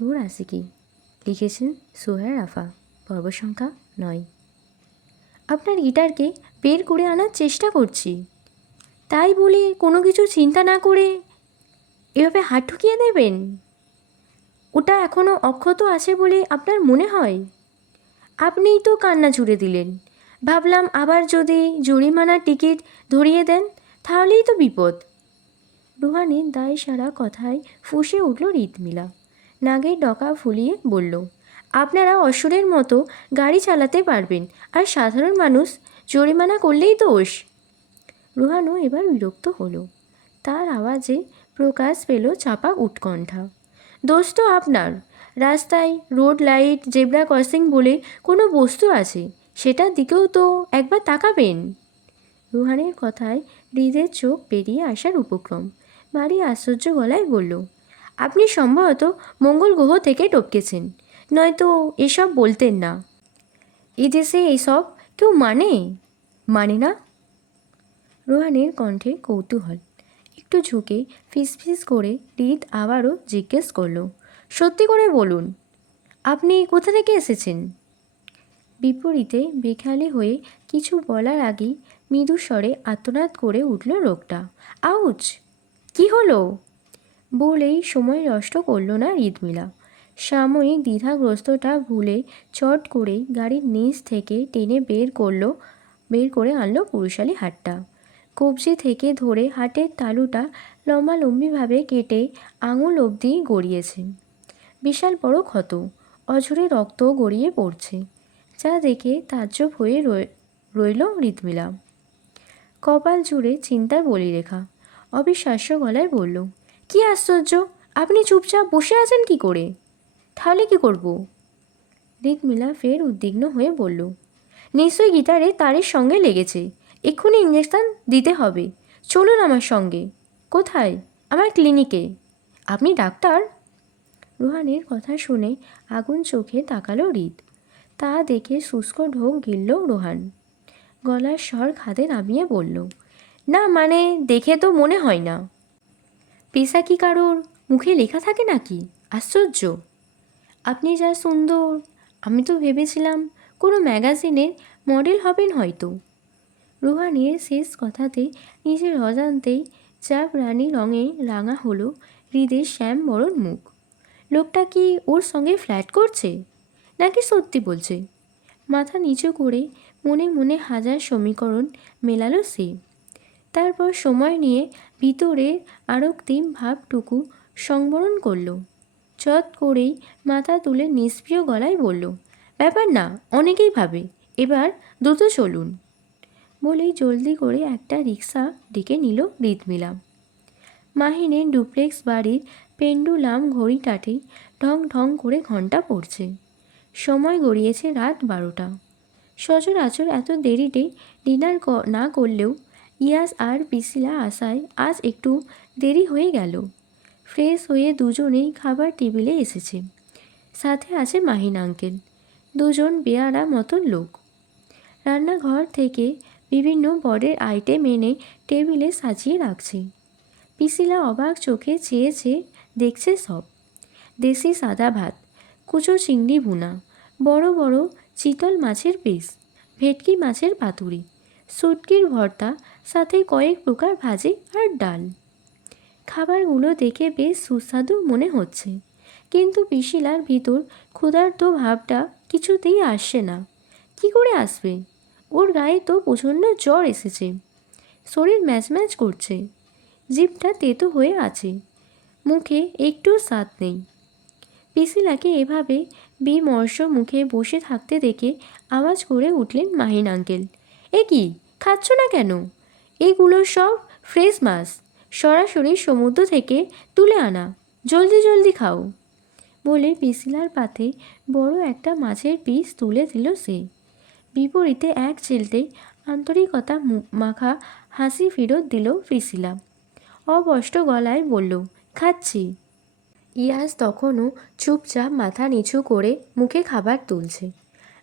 তোর আশিকি, লিখেছেন সোহের আফা, পর্ব সংখ্যা 9। আপনার গিটারকে বের করে আনার চেষ্টা করছি, তাই বলে কোনো কিছু চিন্তা না করে এভাবে হাত ঠুকিয়ে দেবেন? ওটা এখনও অক্ষত আছে বলে আপনার মনে হয়? আপনিই তো কান্না জুড়ে দিলেন। ভাবলাম আবার যদি জরিমানার টিকিট ধরিয়ে দেন তাহলেই তো বিপদ। রুহানের দায় সারা কথায় ফুঁসে উঠল রিতমিলা। নাগের ডকা ফুলিয়ে বলল, আপনারা অসুরের মতো গাড়ি চালাতে পারবেন, আর সাধারণ মানুষ জরিমানা করলেই দোষ। রুহানও এবার বিরক্ত হলো। তার আওয়াজে প্রকাশ পেল চাপা উৎকণ্ঠা। দোষ তো আপনার। রাস্তায় রোড লাইট, জেব্রা ক্রসিং বলে কোনো বস্তু আছে, সেটার দিকেও তো একবার তাকাবেন। রুহানের কথায় হৃদের চোখ পেরিয়ে আসার উপক্রম। ভারী আশ্চর্য গলায় বলল, আপনি সম্ভবত মঙ্গল গ্রহ থেকে টপকেছেন, নয়তো এসব বলতেন না। এদেশে এসব কেউ মানে না? রুহানের কণ্ঠে কৌতূহল। একটু ঝুঁকে ফিসফিস করে হৃদ আবারও জিজ্ঞেস করল, সত্যি করে বলুন, আপনি কোথা থেকে এসেছেন? বিপরীতে বেখালি হয়ে কিছু বলার আগেই মৃদু স্বরে আর্তনাদ করে উঠল লোকটা, আউচ! কি হলো? বলেই সময় নষ্ট করল না রিতমিলা। সাময়িক দ্বিধাগ্রস্তটা ভুলে চট করেই গাড়ির নিচ থেকে টেনে বের করে আনলো পুরুষালী হাতটা। কবজি থেকে ধরে হাটের তালুটা লম্বালম্বিভাবে কেটে আঙুল অবধি গড়িয়েছে। বিশাল বড় ক্ষত, অঝরে রক্ত গড়িয়ে পড়ছে, যা দেখে তাজ্জব হয়ে রইল রিতমিলা। কপাল জুড়ে চিন্তার বলিরেখা। অবিশ্বাস্য গলায় বলল, কি আশ্চর্য, আপনি চুপচাপ বসে আছেন কি করে? তাহলে কি করব? রিতমিলা ফের উদ্বিগ্ন হয়ে বলল, নিশ্চয়ই গিটারে তারের সঙ্গে লেগেছে, এক্ষুনি ইঞ্জেকশন দিতে হবে। চলুন আমার সঙ্গে। কোথায়? আমার ক্লিনিকে। আপনি ডাক্তার? রুহানের কথা শুনে আগুন চোখে তাকালো হৃদ। তা দেখে শুষ্ক ঢোক গিলল রোহান। গলার স্বর খাদে নামিয়ে বলল, না মানে দেখে তো মনে হয় না। পেশা কি কারোর মুখে লেখা থাকে নাকি? আশ্চর্য। আপনি যা সুন্দর, আমি তো ভেবেছিলাম কোনো ম্যাগাজিনের মডেল হবেন হয়তো। রুহানের শেষ কথাতে নিজের অজান্তেই চাপ রানী রঙে রাঙা হলো হৃদের শ্যাম বরণ মুখ। লোকটা কি ওর সঙ্গে ফ্ল্যাট করছে, নাকি সত্যি বলছে? মাথা নিচু করে মনে মনে হাজার সমীকরণ মেলালো সে। তারপর সময় নিয়ে ভিতরের আরক্তিম ভাবটুকু সংবরণ করল। চট করেই মাথা তুলে নিষ্প্রিয় গলায় বলল, ব্যাপার না, অনেকেই ভাবে। এবার দ্রুত চলুন। বলেই জলদি করে একটা রিক্সা ডেকে নিল রিতমিলা। মাহিনের ডুপ্লেক্স বাড়ির পেন্ডুলাম ঘড়িটাতে ঢং ঢং করে ঘন্টা পড়ছে। সময় গড়িয়েছে রাত 12টা। সচরাচর এত দেরিতে ডিনার না করলেও ইয়াস আর পিসিলা আসায় আজ একটু দেরি হয়ে গেল। ফ্রেশ হয়ে দুজনেই খাবার টেবিলে এসেছে। সাথে আছে মাহিন আঙ্কেল, দুজন বেয়ারা মতন লোক। রান্নাঘর থেকে বিভিন্ন বর্ডের আইটেম এনে টেবিলে সাজিয়ে রাখছে। পিসিলা অবাক চোখে চেয়ে দেখছে সব। দেশি সাদা ভাত, কুচো চিংড়ি ভুনা, বড় বড় চিতল মাছের পিস, ভেটকি মাছের পাতুরি, শুটকির ভর্তা, সাথে কয়েক প্রকার ভাজি আর ডাল। খাবারগুলো দেখে বেশ সুস্বাদু মনে হচ্ছে, কিন্তু পিসিলার ভিতর ক্ষুধার্ত ভাবটা কিছুতেই আসছে না। কি করে আসবে? ওর গায়ে তো প্রচণ্ড জ্বর এসেছে, শরীর ম্যাচ করছে, জিভটা তেতো হয়ে আছে, মুখে একটু স্বাদ নেই। পিসিলাকে এভাবে বিমর্ষ মুখে বসে থাকতে দেখে আওয়াজ করে উঠলেন মাহিন আঙ্কেল, এ কি খাচ্ছ না কেন? এগুলো সব ফ্রেশ মাছ, সরাসরি সমুদ্র থেকে তুলে আনা, জলদি জলদি খাও। বলে পিসিলার পাতে বড় একটা মাছের পিস তুলে দিল সে। বিপরীতে এক চিলতে আন্তরিকতা মাখা হাসি ফেরত দিল পিসিলা। অস্পষ্ট গলায় বলল, খাচ্ছি। ইয়াস তখনও চুপচাপ মাথা নিচু করে মুখে খাবার তুলছে।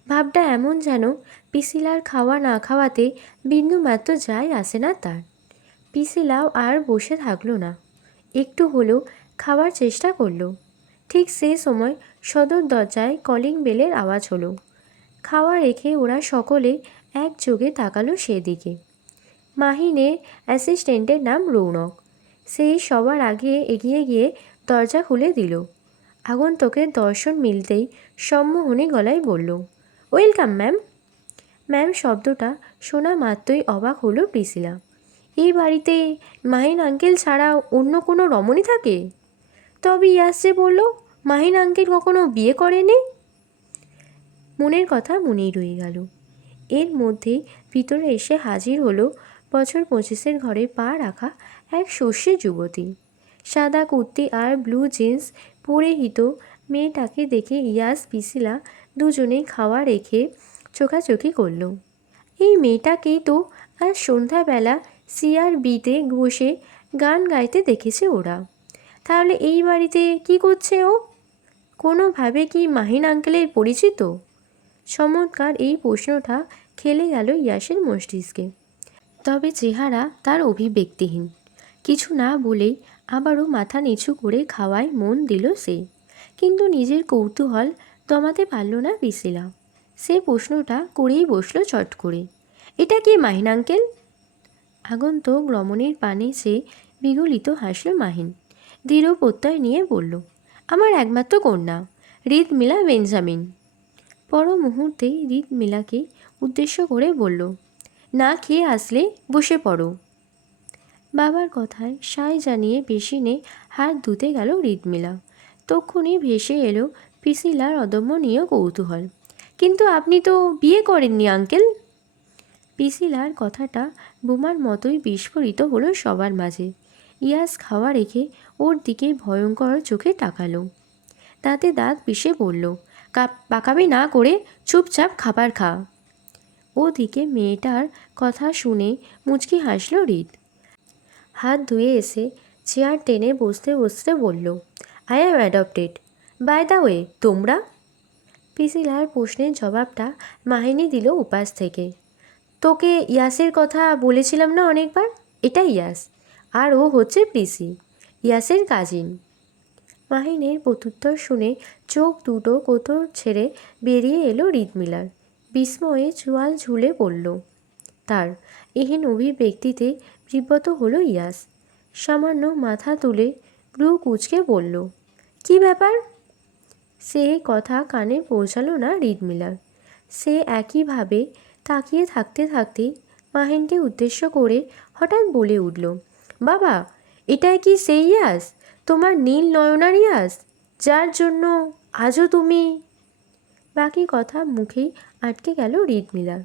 ভাবটা এমন যেন পিসিলার খাওয়া না খাওয়াতে বিন্দুমাত্র যায় আসে না তার। পিসিলাও আর বসে থাকলো না, একটু হলেও খাওয়ার চেষ্টা করলো। ঠিক সেই সময় সদর দরজায় কলিং বেলের আওয়াজ হলো। খাওয়া রেখে ওরা সকলে একযোগে তাকালো সেদিকে। মাহিনের অ্যাসিস্ট্যান্টের নাম রৌনক। সেই সবার আগে এগিয়ে গিয়ে দরজা খুলে দিল। আগন্তুকের দর্শন মিলতেই সম্মোহনী গলায় বলল, ওয়েলকাম ম্যাম। ম্যাম শব্দটা শোনা মাত্রই অবাক হলো প্রিসিলা। এই বাড়িতে মাহিন আঙ্কেল ছাড়া অন্য কোনো রমণী থাকে? তবে ইয়াস যে বলল মাহিন আঙ্কেল কখনো বিয়ে করেনি। মনের কথা মনেই রয়ে গেল। এর মধ্যেই ভিতরে এসে হাজির হলো বছর 25-এর ঘরে পা রাখা এক শস্যে যুবতী। সাদা কুর্তি আর ব্লু জিন্স পরিহিত মেয়েটাকে দেখে ইয়াস পিসিলা দুজনেই খাওয়া রেখে চোখাচোখি করল। এই মেয়েটাকেই তো আজ সন্ধ্যাবেলা CRBতে বসে গান গাইতে দেখেছে ওরা। তাহলে এই বাড়িতে কি করছে ও? কোনোভাবে কি মাহিন আঙ্কেলের পরিচিত? চমৎকার এই প্রশ্নটা খেলে গেল ইয়াসের মস্তিষ্কে। তবে চেহারা তার অভিব্যক্তিহীন। কিছু না বলেই আবারও মাথা নিচু করে খাওয়ায় মন দিল সে। কিন্তু নিজের কৌতূহল দমাতে পারল না পিসিলা। সে প্রশ্নটা করেই বসল চট করে, এটা কি মাহিন আঙ্কেল? আগন্তুক রমণীর পানে সে বিগলিত হাসল মাহিন। দৃঢ় প্রত্যয় নিয়ে বলল, আমার একমাত্র কন্যা হৃদমিলা বেঞ্জামিন। পর মুহূর্তেই হৃদমিলাকে উদ্দেশ্য করে বলল, না খেয়ে আসলে বসে পড়ো। বাবার কথায় সায় জানিয়ে বেসিনে হাত ধুতে গেল হৃদমিলা। তক্ষুনি ভেসে এলো পিসিলার অদম্যনীয় কৌতূহল, কিন্তু আপনি তো বিয়ে করেননি আঙ্কেল। পিসিলার কথাটা বোমার মতোই বিস্ফোরিত হলো সবার মাঝে। ইয়াস খাওয়া রেখে ওর দিকে ভয়ঙ্কর চোখে তাকালো। দাঁতে দাঁত পিষে বলল, পাকামি না করে চুপচাপ খাবার খা। ওদিকে মেয়েটার কথা শুনে মুচকি হাসল হৃদ। হাত ধুয়ে এসে চেয়ার টেনে বসতে বসতে বলল, I am adopted. By the way তোমরা? পিসিলার প্রশ্নের জবাবটা মাহিনী দিল উপাস থেকে। তোকে ইয়াসের কথা বলেছিলাম না অনেকবার, এটা ইয়াস, আর ও হচ্ছে পিসি, ইয়াসের কাজিন। মাহিনের প্রত্যুত্তর শুনে চোখ দুটো কোটর ছেড়ে বেরিয়ে এলো হৃদমিলার। বিস্ময়ে চোয়াল ঝুলে পড়ল তার। এহেন অভিব্যক্তিতে বিব্রত হলো ইয়াস। সামান্য মাথা তুলে ভ্রু কুঁচকে বলল, কি ব্যাপার? সে কথা কানে পৌঁছালো না হৃদমিলার। সে একইভাবে তাকিয়ে থাকতে থাকতেই মাহিনকে উদ্দেশ্য করে হঠাৎ বলে উঠল, বাবা, এটাই কি সেই ইয়াস, তোমার নীল নয়নার ইয়াস, যার জন্য আজও তুমি? বাকি কথা মুখেই আটকে গেল হৃদমিলার।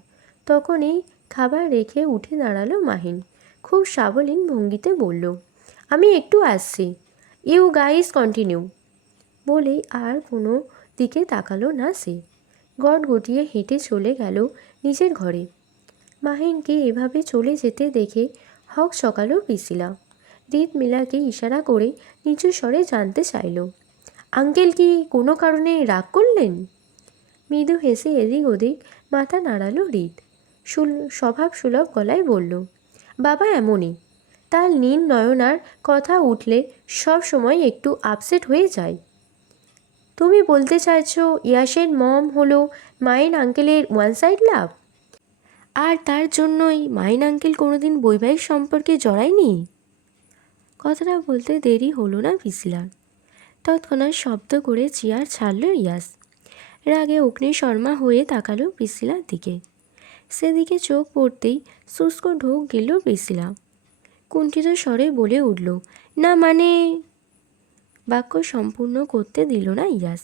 তখনই খাবার রেখে উঠে দাঁড়ালো মাহিন। খুব সাবলীন ভঙ্গিতে বলল, আমি একটু আসছি, ইউ গাইস কন্টিনিউ। বলেই আর কোনো দিকে তাকালো না সে। গটগটিয়ে হেঁটে চলে গেল নিজের ঘরে। মাহিনকে এভাবে চলে যেতে দেখে হক চকালো পিসিলা। হৃদমিলাকে ইশারা করে নিচু স্বরে জানতে চাইল, আঙ্কেল কি কোনো কারণে রাগ করলেন? মৃদু হেসে এদিক ওদিক মাথা নাড়ালো হৃদ। স্বভাব সুলভ গলায় বলল, বাবা এমনই, তার নীল নয়নার কথা উঠলে সব সময় একটু আপসেট হয়ে যায়। তুমি বলতে চাইছো ইয়াসের মম হলো মাইন আঙ্কেলের ওয়ান সাইড লাভ, আর তার জন্যই মাইন আঙ্কেল কোনোদিন বৈবাহিক সম্পর্কে জড়ায়নি? কথাটা বলতে দেরি হলো না পিসিলার। তৎক্ষণাৎ শব্দ করে চেয়ার ছাড়ল ইয়াস। রাগে অগ্নিশর্মা হয়ে তাকালো পিসিলার দিকে। সেদিকে চোখ পড়তেই শুষ্ক ঢোক গেল পিসিলা। কুণ্ঠিত স্বরে বলে উঠল, না মানে। বাক্য সম্পূর্ণ করতে দিল না ইয়াস।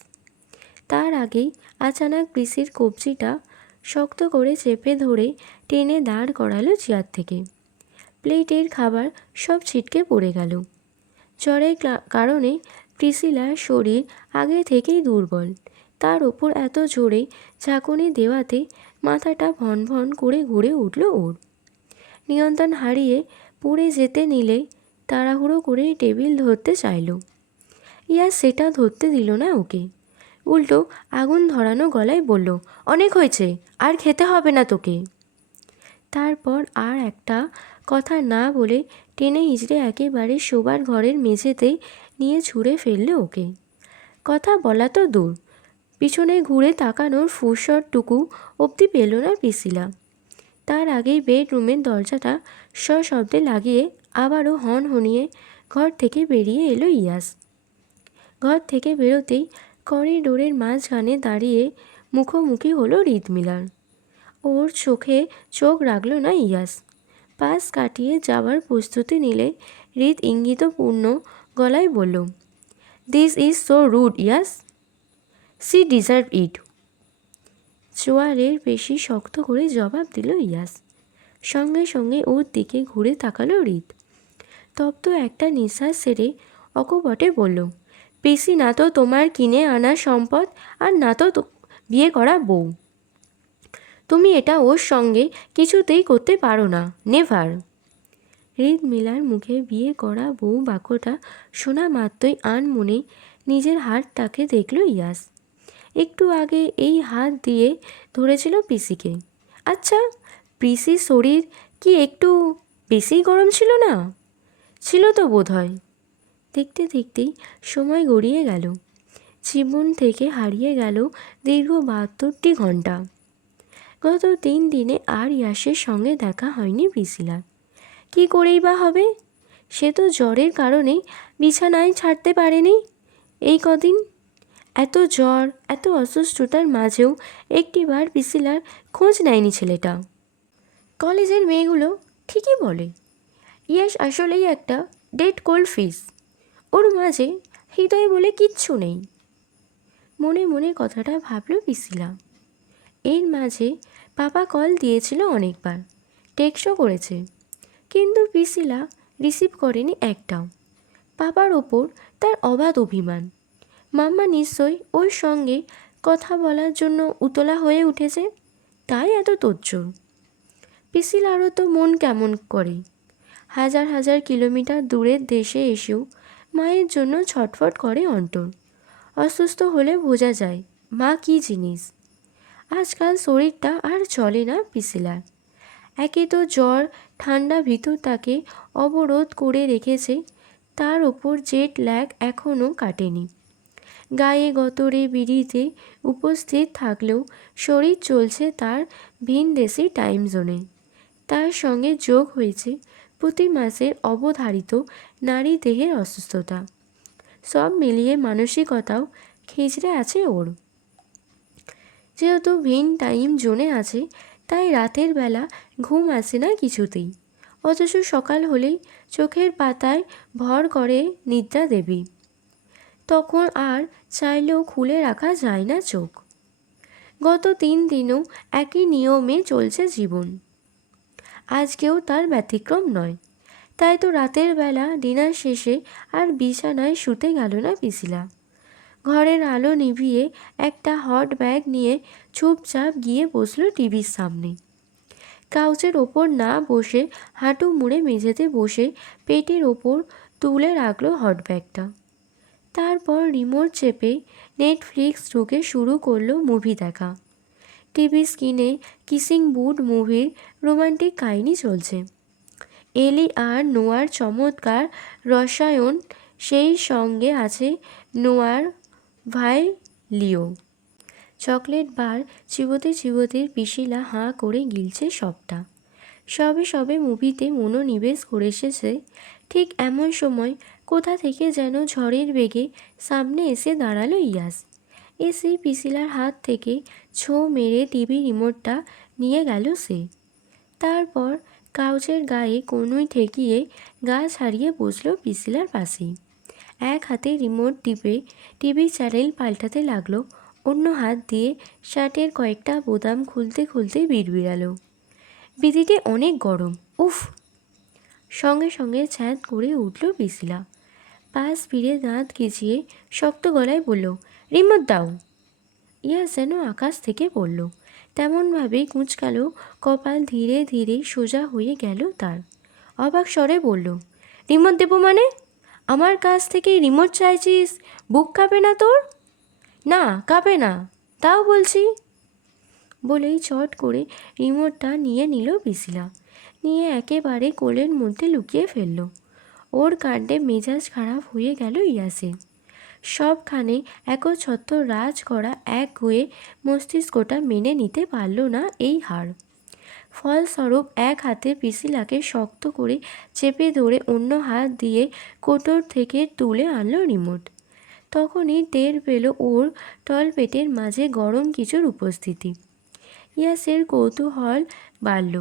তার আগেই আচানক পিসির কবজিটা শক্ত করে চেপে ধরে টেনে দাঁড় করালো চেয়ার থেকে। প্লেটের খাবার সব ছিটকে পড়ে গেল। জ্বরের কারণে প্রিসিলার শরীর আগে থেকেই দুর্বল। তার ওপর এত জোরে ঝাঁকুনি দেওয়াতে মাথাটা ভন ভন করে ঘুরে উঠল ওর। নিয়ন্ত্রণ হারিয়ে পড়ে যেতে নিলে তাড়াহুড়ো করে টেবিল ধরতে চাইল। ইয়াস সেটা ধরতে দিল না ওকে। উল্টো আগুন ধরানো গলায় বলল, অনেক হয়েছে, আর খেতে হবে না তোকে। তারপর আর একটা কথা না বলে টেনে হিঁচড়ে একেবারে শোবার ঘরের মেঝেতেই নিয়ে ছুঁড়ে ফেলল ওকে। কথা বলা তো দূর, পিছনে ঘুরে তাকানোর ফুরসতটুকু অবধি পেল না পিসিলা। তার আগেই বেডরুমের দরজাটা সশব্দে লাগিয়ে আবারও হনহনিয়ে ঘর থেকে বেরিয়ে এলো ইয়াস। ঘর থেকে বেরোতেই করিডোরের মাঝখানে দাঁড়িয়ে মুখোমুখি হলো হৃদমিলার। ওর চোখে চোখ রাখল না ইয়াস। পাশ কাটিয়ে যাওয়ার প্রস্তুতি নিলে হৃদ ইঙ্গিতপূর্ণ গলায় বলল, this is so rude yes, she deserve it. চোয়ালের বেশি শক্ত করে জবাব দিল ইয়াস। সঙ্গে সঙ্গে ওর দিকে ঘুরে তাকালো হৃদ। তপ্ত একটা নিঃশ্বাস ছেড়ে অকপটে বলল, পিসি না তো তোমার কিনে আনা সম্পদ, আর না তো বিয়ে করা বউ। তুমি এটা ওর সঙ্গে কিছুতেই করতে পারো না, নেভার। হৃদ মিলার মুখে বিয়ে করা বউ বাক্যটা শোনা মাত্রই আনমনে নিজের হাতটাকে দেখল ইয়াস। একটু আগে এই হাত দিয়ে ধরেছিল পিসিকে। আচ্ছা, পিসির শরীর কি একটু বেশি গরম ছিল না? ছিল তো বোধ হয়। দেখতে দেখতেই সময় গড়িয়ে গেল। জীবন থেকে হারিয়ে গেল দীর্ঘ 72টি ঘন্টা। গত 3 দিনে আর ইয়াসের সঙ্গে দেখা হয়নি পিসিলার। কি করেই বা হবে? সে তো জ্বরের কারণে বিছানায় ছাড়তে পারেনি এই কদিন। এত জ্বর, এত অসুস্থতার মাঝেও একটিবার পিসিলার খোঁজ নেয়নি ছেলেটা। কলেজের মেয়েগুলো ঠিকই বলে, ইয়াস আসলেই একটা ডেড কোল্ড ফিশ। ওর মাঝে হৃদয় বলে কিচ্ছু নেই। মনে মনে কথাটা ভাবল পিসিলা। এর মাঝে পাপা কল দিয়েছিল অনেকবার, টেক্সটও করেছে, কিন্তু পিসিলা রিসিভ করেনি একটাও। পাপার ওপর তার অবাধ অভিমান। মাম্মা নিশ্চয়ই ওর সঙ্গে কথা বলার জন্য উতলা হয়ে উঠেছে, তাই এত তোড়জোড়। পিসিলারও তো মন কেমন করে। হাজার হাজার কিলোমিটার দূরের দেশে এসেও মায়ের জন্য ছটফট করে অন্তর। অসুস্থ হলে বোঝা যায় মা কী জিনিস। আজকাল শরীরটা আর চলে না পিসিলার। একে তো জ্বর, ঠান্ডা ভিতর তাকে অবরোধ করে রেখেছে, তার ওপর জেট ল্যাগ এখনও কাটেনি। গায়ে গতরে বিড়িতে উপস্থিত থাকলেও শরীর চলছে তার ভিনদেশি টাইম জোনে। তার সঙ্গে যোগ হয়েছে প্রতি মাসের অবধারিত নারী দেহের অসুস্থতা। সব মিলিয়ে মানসিকতাও খিঁচড়ে আছে ওর। যেহেতু ভিন টাইম জোনে আছে, তাই রাতের বেলা ঘুম আসে না কিছুতেই, অথচ সকাল হলেই চোখের পাতায় ভর করে নিদ্রা দেবী। তখন আর চাইলেও খুলে রাখা যায় না চোখ। গত 3 দিনও একই নিয়মে চলছে জীবন। আজকেও তার ব্যতিক্রম নয়। তাই তো রাতের বেলা ডিনার শেষে আর বিছানায় শুতে গেল না পিসিলা। ঘরের আলো নিভিয়ে একটা হট ব্যাগ নিয়ে চুপচাপ গিয়ে বসল টিভির সামনে। কাউচের ওপর না বসে হাঁটু মুড়ে মেঝেতে বসে পেটের ওপর তুলে রাখলো হট ব্যাগটা। তারপর রিমোট চেপে নেটফ্লিক্স ঢুকে শুরু করলো মুভি দেখা। টিভি স্ক্রিনে কিসিং বুথ মুভির রোমান্টিক কাহিনী চলছে। এলি আর নোয়ার চমৎকার রসায়ন, সেই সঙ্গে আছে নোয়ার ভাই লিও। চকলেট বার চিবোতে চিবোতে পিসিলা হাঁ করে গিলছে সবটা। সবে সবে মুভিতে মনোনিবেশ করে এসেছে। ঠিক এমন সময় কোথা থেকে যেন ঝড়ের বেগে সামনে এসে দাঁড়ালো ইয়াস। এসে পিসিলার হাত থেকে ছো মেরে টিভি রিমোটটা নিয়ে গেল সে। তারপর কাউচের গায়ে কনুই ঠেকিয়ে গা ছাড়িয়ে বসলো পিসিলার পাশেই। এক হাতে রিমোট টিপে টিভি চ্যানেল পাল্টাতে লাগলো, অন্য হাত দিয়ে শার্টের কয়েকটা বোতাম খুলতে খুলতে বিড়বিড়ালো, বিদিতে অনেক গরম, উফ। সঙ্গে সঙ্গে ছ্যাঁত করে উঠল পিসিলা। পাশ ফিরে দাঁত খিচিয়ে শক্ত গলায় বলল, রিমোট দাও। ইয়াস যেন আকাশ থেকে পড়ল, তেমনভাবেই কুঁচকালো কপাল। ধীরে ধীরে সোজা হয়ে গেল তার। অবাক স্বরে বলল, রিমোট দেবো মানে? আমার কাছ থেকে রিমোট চাইছিস? বুক কাঁপে না তোর? না কাঁপে না, তাও বলছি। বলেই চট করে রিমোটটা নিয়ে নিল পিসিলা। নিয়ে একেবারে কোলের মধ্যে লুকিয়ে ফেলল। ওর কাণ্ডে মেজাজ খারাপ হয়ে গেল ইয়াসের। সবখানে একচ্ছত্র রাজ করা একগুঁয়ে মস্তিষ্কটা মেনে নিতে পারল না এই হার। ফলস্বরূপ এক হাতে পিসিলাকে শক্ত করে চেপে ধরে অন্য হাত দিয়ে কোটর থেকে তুলে আনলো রিমোট। তখনই টের পেল ওর তলপেটের মাঝে গরম কিছুর উপস্থিতি। ইয়াসের কৌতূহল বাড়ল।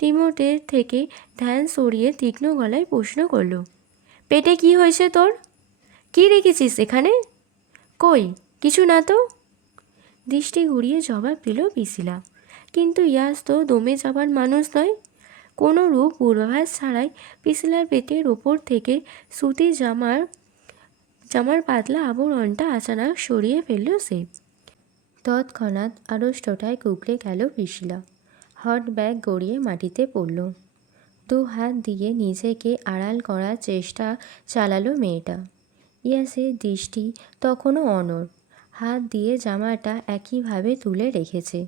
রিমোটের থেকে ধ্যান সরিয়ে তীক্ষ্ণ গলায় প্রশ্ন করল, পেটে কি হয়েছে তোর? কি রেখেছিস এখানে? কই, কিছু না তো। দৃষ্টি ঘুরিয়ে জবাব দিল পিসিলা। কিন্তু ইয়াস তো দমে যাবার মানুষ নয়। কোনো রূপ পূর্বাভাস ছাড়াই পিসিলার পেটের ওপর থেকে সুতির জামার পাতলা আবরণটা আচানক সরিয়ে ফেলল সে। তৎক্ষণাৎ আড়ষ্টটায় কুঁকড়ে গেল পিসিলা। হট ব্যাগ গড়িয়ে মাটিতে পড়ল। দু হাত দিয়ে নিজেকে আড়াল করার চেষ্টা চালালো মেয়েটা। ইয়াসের দৃষ্টি তখনও অনড়, হাত দিয়ে জামাটা একইভাবে তুলে রেখেছে।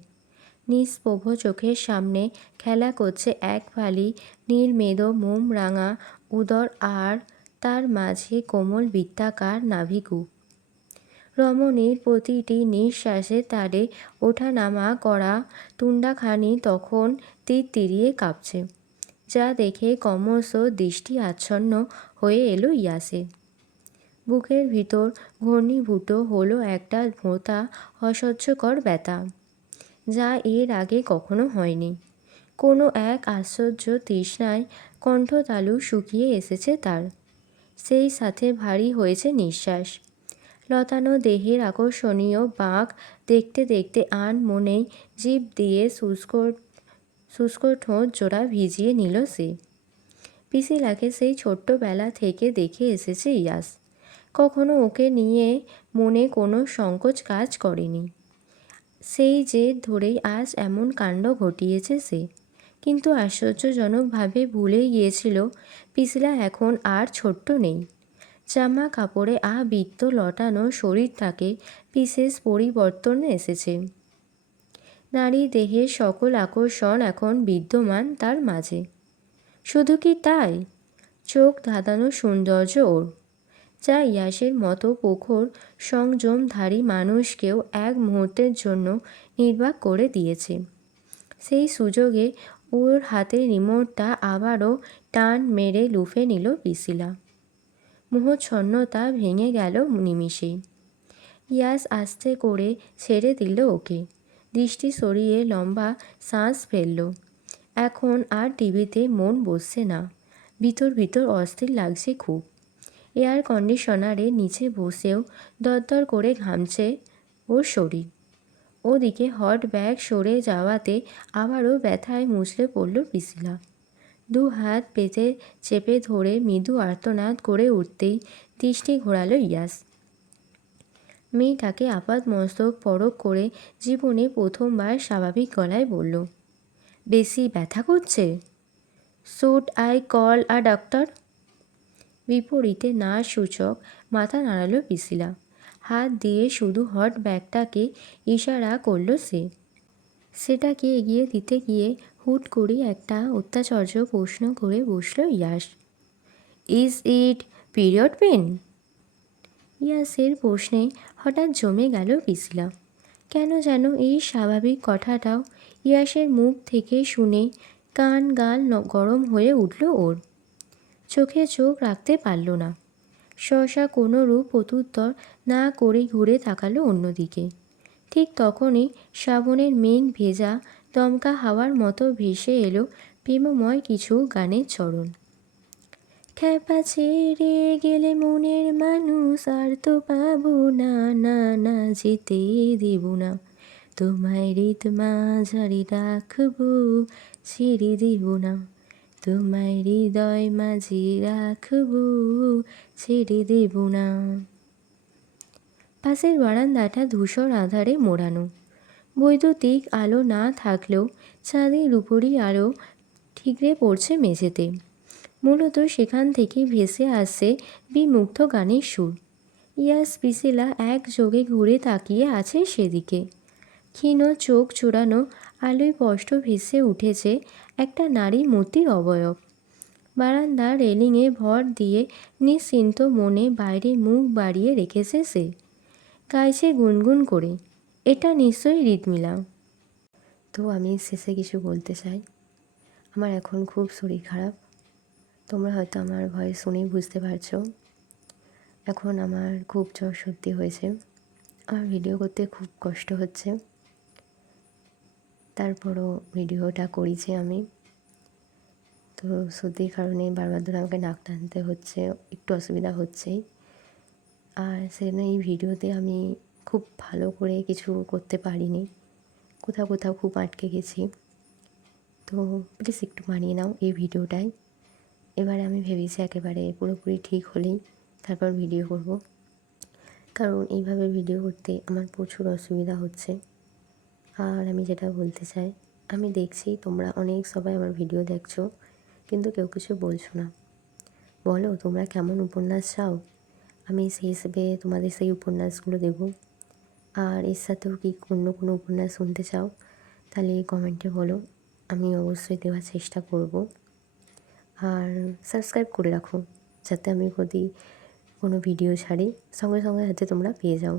নিষ্প্রভ চোখের সামনে খেলা করছে এক ফালি নির্মেদ মোম রাঙা উদর আর তার মাঝে কোমল বৃত্তাকার নাভিকূপ। রমণীর প্রতিটি নিঃশ্বাসে তারে ওঠানামা করা তুণ্ডাখানি তখন তিরতিরিয়ে কাঁপছে, যা দেখে ক্রমশ দৃষ্টি আচ্ছন্ন হয়ে এলো ইয়াসে। বুকের ভিতর ঘনীভূত হলো একটা ভোঁতা অসহ্যকর ব্যথা, যা এর আগে কখনো হয়নি। কোনো এক আশ্চর্য তৃষ্ণায় কণ্ঠতালু শুকিয়ে এসেছে তার। সেই সাথে ভারী হয়েছে নিঃশ্বাস। লতানো দেহের আকর্ষণীয় বাঁক দেখতে দেখতে আনমনেই জিভ দিয়ে শুষ্ক ঠোঁট জোড়া ভিজিয়ে নিল সে। পিসিলাকে সেই ছোট্টবেলা থেকে দেখে এসেছে ইয়াস। কখনো ওকে নিয়ে মনে কোনো সংকোচ কাজ করেনি। সেই জেদ ধরেই আজ এমন কাণ্ড ঘটিয়েছে সে। কিন্তু আশ্চর্যজনকভাবে ভুলে গিয়েছিল পিসিলা এখন আর ছোট্ট নেই। জামা কাপড়ে আবৃত লটানো শরীরটাকে বিশেষ পরিবর্তন এসেছে। নারী দেহের সকল আকর্ষণ এখন বিদ্যমান তার মাঝে। শুধু কি তাই, চোখ ধাঁধানো সৌন্দর্য ওর, যা ইয়াসের মতো প্রখর সংযমধারী মানুষকেও এক মুহূর্তের জন্য নির্বাক করে দিয়েছে। সেই সুযোগে ওর হাতে রিমোটটা আবারও টান মেরে লুফে নিল পিসিলা। মোহচ্ছন্নতা ভেঙে গেল নিমিষেই। ইয়াস আস্তে করে ছেড়ে দিল ওকে। দৃষ্টি সরিয়ে লম্বা শ্বাস ফেলল। এখন আর টিভিতে মন বসছে না। ভিতর ভিতর অস্থির লাগছে খুব। এয়ার কন্ডিশনারের নিচে বসেও দরদর করে ঘামছে ওর শরীর। ওদিকে হট ব্যাগ সরে যাওয়াতে আবারও ব্যথায় মুছড়ে পড়ল পিসিলা। দু হাত পেতে চেপে ধরে মৃদু আর্তনাদ করে উঠতেই দৃষ্টি ঘোরালো ইয়াস। মেয়েটাকে আপাদমস্তক পরখ করে জীবনে প্রথমবার স্বাভাবিক গলায় বলল, বেশি ব্যথা করছে? Should I call a doctor? বিপরীতে না সূচক মাথা নাড়ালো পিসিলা। হাত দিয়ে শুধু হট ব্যাগটাকে ইশারা করল সে। সেটাকে এগিয়ে দিতে গিয়ে হুট করে একটা অত্যাচার্য প্রশ্ন করে বসল ইয়াস, ইজ ইট পিরিয়ড পেন? ইয়াসের প্রশ্নে হঠাৎ জমে গেল পিসিলা। কেন যেন এই স্বাভাবিক কথাটাও ইয়াসের মুখ থেকে শুনে কান গাল গরম হয়ে উঠল ওর। চোখে চোখ রাখতে পারল না। সহসা কোনো রূপ প্রত্যুত্তর না করে ঘুরে তাকালো অন্যদিকে। ঠিক তখনই শ্রাবণের মেঘ ভেজা দমকা হাওয়ার মতো ভেসে এলো প্রেমময় কিছু গানের চরণ। খ্যাপা ছেড়ে গেলে মনের মানুষ আর তো পাবো না, না না যেতে দেব না, তোমায় হৃদ মাঝারে রাখবো, ছেড়ে দেব না, তোমায় হৃদয় মাঝে রাখবো, ছেড়ে দেব না। পাশের বারান্দাটা ধূসর আধারে মোড়ানো। বৈদ্যুতিক আলো না থাকলেও চাঁদের উপরই আলো ঠিকরে পড়ছে মেঝেতে। মূলত সেখান থেকে ভেসে আসছে বিমুগ্ধ গানের সুর। ইয়াস পিসিলা একযোগে ঘুরে তাকিয়ে আছে সেদিকে। ক্ষীণ চোখ চূড়ানো আলোয় স্পষ্ট ভেসে উঠেছে একটা নারী মূর্তির অবয়ব। বারান্দার রেলিংয়ে ভর দিয়ে নিশ্চিন্ত মনে বাইরে মুখ বাড়িয়ে রেখেছে সে। গাইছে গুনগুন করে, এটা নিশ্চয়ই রিদমিলা। তো আমি শেষে কিছু বলতে চাই। আমার এখন খুব শরীর খারাপ। তোমরা হয়তো আমার ভয়েস শুনেই বুঝতে পারছো। এখন আমার খুব জ্বর সর্দি হয়েছে। আমার ভিডিও করতে খুব কষ্ট হচ্ছে, তারপরও ভিডিওটা করেছি আমি। তো সর্দির কারণে বারবার ধরে আমাকে নাক টানতে হচ্ছে, একটু অসুবিধা হচ্ছেই। আর সেজন্য এই ভিডিওতে আমি খুব ভালো করে কিছু করতে পারিনি, কোথাও কোথাও খুব আটকে গেছি। তো প্লিজ একটু মানিয়ে নাও এই ভিডিওটায়। এবারে আমি ভেবেছি একেবারে পুরোপুরি ঠিক হলেই তারপর ভিডিও করব, কারণ এইভাবে ভিডিও করতে আমার প্রচুর অসুবিধা হচ্ছে। আর আমি যেটা বলতে চাই, আমি দেখছি তোমরা অনেক সবাই আমার ভিডিও দেখছো, কিন্তু কেউ কিছু বলছো না। বলো তোমরা কেমন উপন্যাস চাও, আমি সেই হিসেবে তোমাদের সেই উপন্যাসগুলো দেবো। আর এর সাথেও কি অন্য কোনো উপন্যাস শুনতে চাও, তাহলে কমেন্টে বলো, আমি অবশ্যই দেওয়ার চেষ্টা করব। আর সাবস্ক্রাইব করে রাখো, যাতে আমি যদি কোনো ভিডিও ছাড়ি সঙ্গে সঙ্গে হাতে তোমরা পেয়ে যাও।